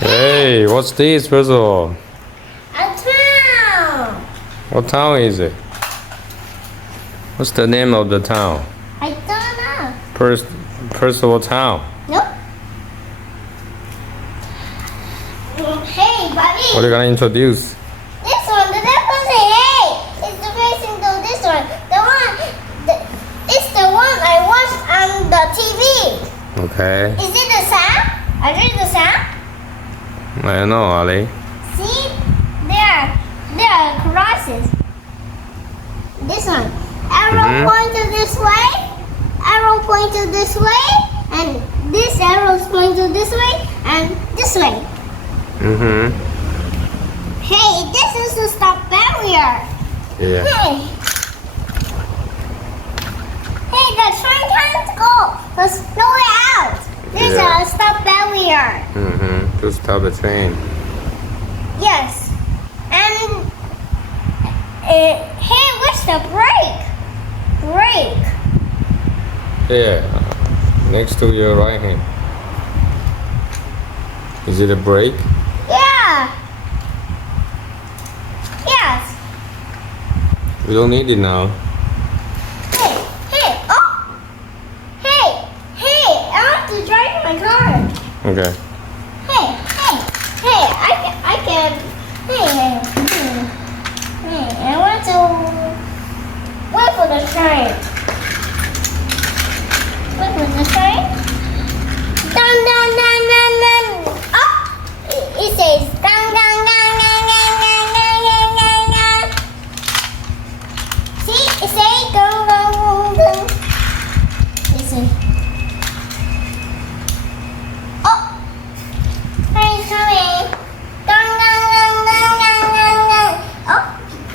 Hey, what's this, Percival? A town. What town is it? What's the name of the town? I don't know. Percival Town. Nope. Hey, buddy. What are you gonna introduce? This one, the left one say hey. It's the facing to this one. It's the one I watched on the TV. Okay. Is it the sound? Are they the sound? I don't know, Ali. See? There are crosses. This one. Arrow pointed this way. Arrow pointed this way. And this arrow is pointed this way and this way. Hey, this is the stop barrier. Yeah. Hey, the train can't go. There's no way out. There's Yeah. a stop barrier. To stop the train. Yes. And hey, where's the brake? Brake. Yeah. Next to your right hand. Is it a brake? Yeah. Yes. We don't need it now. Hey, oh. Hey, I want to drive my car. Okay. Hey, I can. Hey, I want to wait for the train. Wait for the train. Dun dun dun dun dun. Oh, it says dun dun dun dun dun dun dun dun dun. See, it says dun dun dun dun. Listen. Oh, train's coming. Dun dun dun dun dun dun dun. Oh,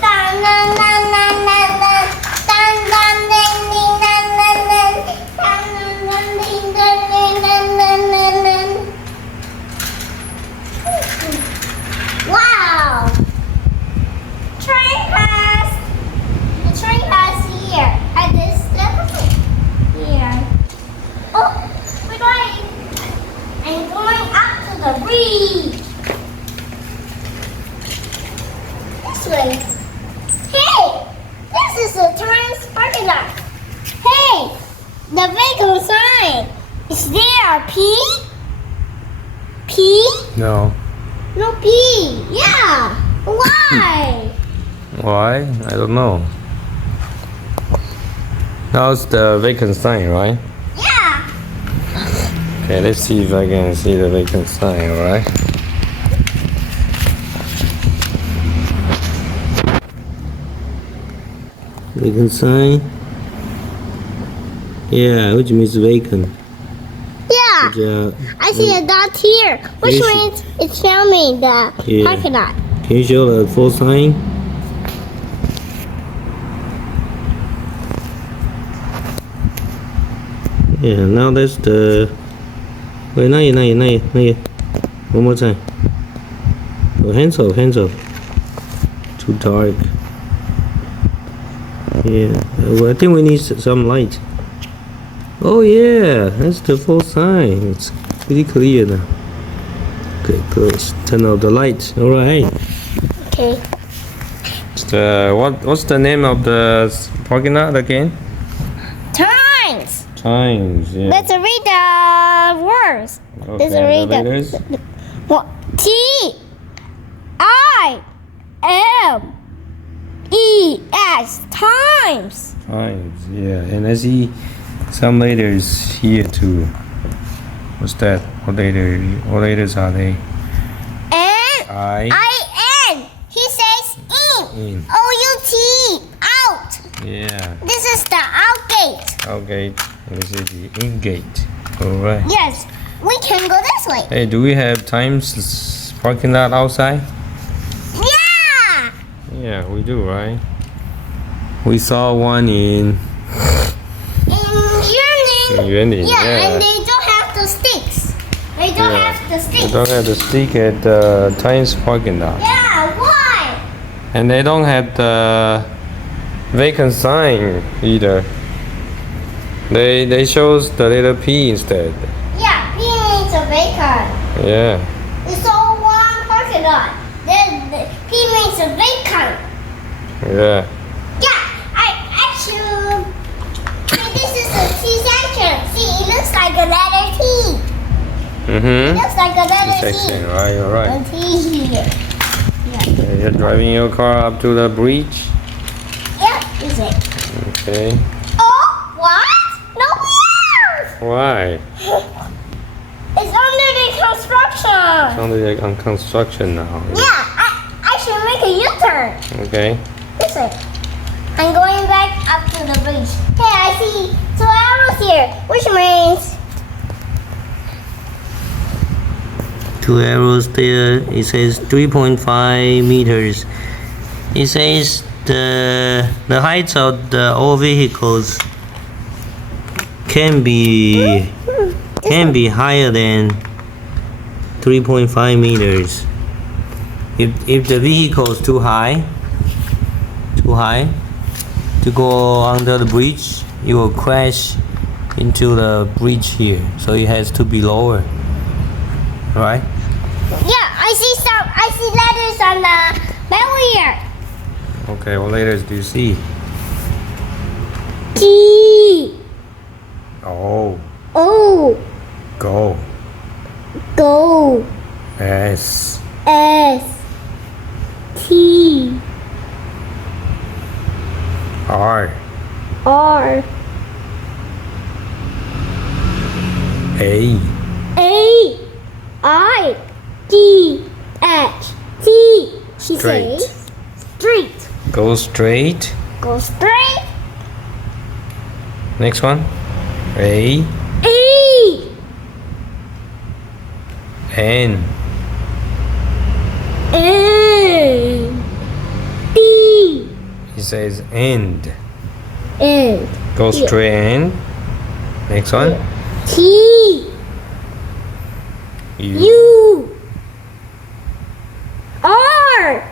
dun dun dun dun dun dun. Dun dun ding ding dun dun dun. Dun dun dun ding dun ding dun dun dun dun. Wow! Train pass. The train pass here at this station. Here. Oh, we're going. I'm going up to the bridge. This way. Hey, this is the train's parking lot. Hey, the vehicle sign. Is there a P? P? No. No P. Yeah. Why? Why? I don't know. That's the vacant sign, right? Yeah. Okay, let's see if I can see the vacant sign, alright? Vacant sign? Yeah, which means vacant. Yeah. Yeah. I see a dot here, which Yes. means it's showing the Yeah. parking lot. Can you show the full sign? Yeah, now that's the. Wait, not yet. One more time. Oh, hands up. Too dark. Yeah, well, I think we need some light. Oh yeah, that's the full sign. It's pretty clear now. Okay, close. Turn off the light. All right. Okay. What's the name of the parking lot again? Times. Times. Yeah. Let's read the words. Okay, Let's read the letters. What? T-I-M-E-S. Times. Times. Yeah, and I see some letters here too. What's that? What letters are they? N-I-N. He says in. In. O-U-T. Out. Yeah. This is the out gate. Okay. This is the in gate. All right. Yes. We can go this way. Hey, do we have Times parking lot outside? Yeah. Yeah, we do, right? We saw one in In Yuanling. Yeah, and they don't have the sticks. They don't have the We sticks. don't have the stick at the Times parking lot. Yeah, why? And they don't have the vacant sign either. They shows the letter P instead. Yeah, P means a bacon. Yeah. It's so God. He makes a bacon. Yeah. Yeah, I actually. See, this is a T section. See, it looks like a letter T. It looks like a letter T. Section, right? You're right. A T here. Yeah. You're driving your car up to the bridge. Yeah, is it? Okay. Oh, what? No wheels. Why? It's under the construction. It's only on construction now. Yeah, I should make a U-turn. Okay. This way. I'm going back up to the bridge. Hey, I see 2 arrows here, which means 2 arrows there. It says 3.5 meters. It says the height of the all vehicles can be higher than 3.5 meters. If the vehicle is too high to go under the bridge, it will crash into the bridge here. So it has to be lower, right? yeah, I see letters on the metal here. Okay, what letters do you see? T. Oh, O. go. Go. S. S. T. R. R. A. A. I. D. H. T. She Straight. says. Straight. Go straight. Go straight. Next one. A. A. N. N. D. It says end. N. Go straight end. Next one. T. U. U. R.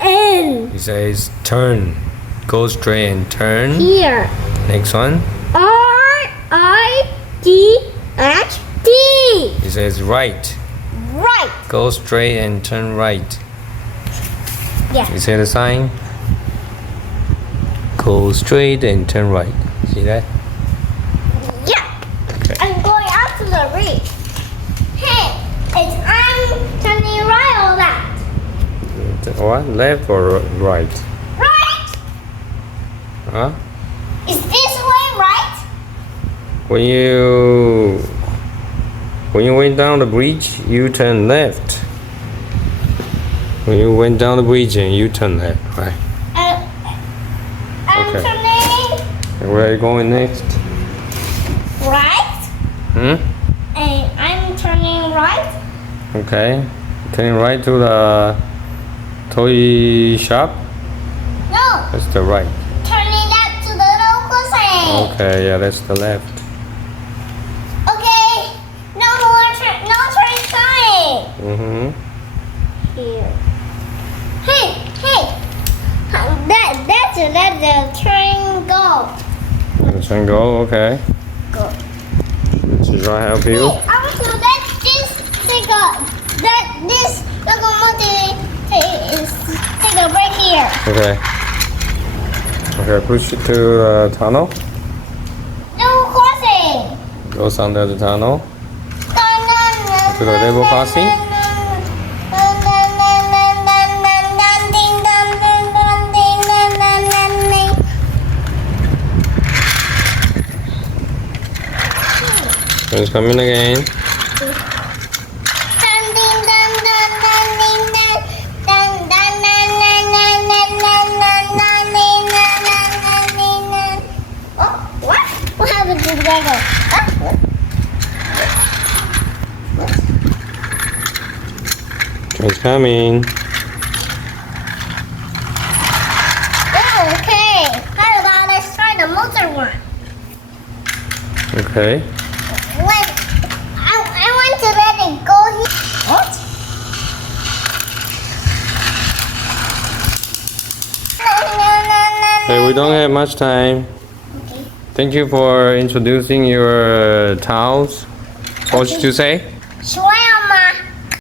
N. It says turn. Go straight and turn. Here. Next one. R. I. D. H. D. It says right. Right. Go straight and turn right. Yeah. You see the sign? Go straight and turn right. See that? Yeah. Okay. I'm going out to the bridge. Hey, I'm turning right or left? What? Left or right? Right. Huh? Is this way right? When you went down the bridge, you turn left. When you went down the bridge and you turn left, right? I'm Okay. turning And where are you going next? right. Hmm? And I'm turning right. Okay. Turning right to the toy shop. No, That's the right. turning left to the local sign. Okay, yeah, that's the left. Okay. No turn sign. Mm-hmm. Here. Hey. Let the train go. The train go, okay. Go. Should I help Hey, you? I want to let this locomotive take a break here. Okay. Okay, push it to the tunnel. No crossing. Goes under the tunnel. To the level crossing. It's coming again. Oh, what? What happened to the dragon? It's coming. Oh, okay. How about let's try the motor one? Okay. I want to let it go here. What? Hey, we don't have much time. Okay. Thank you for introducing your towels. What did you say?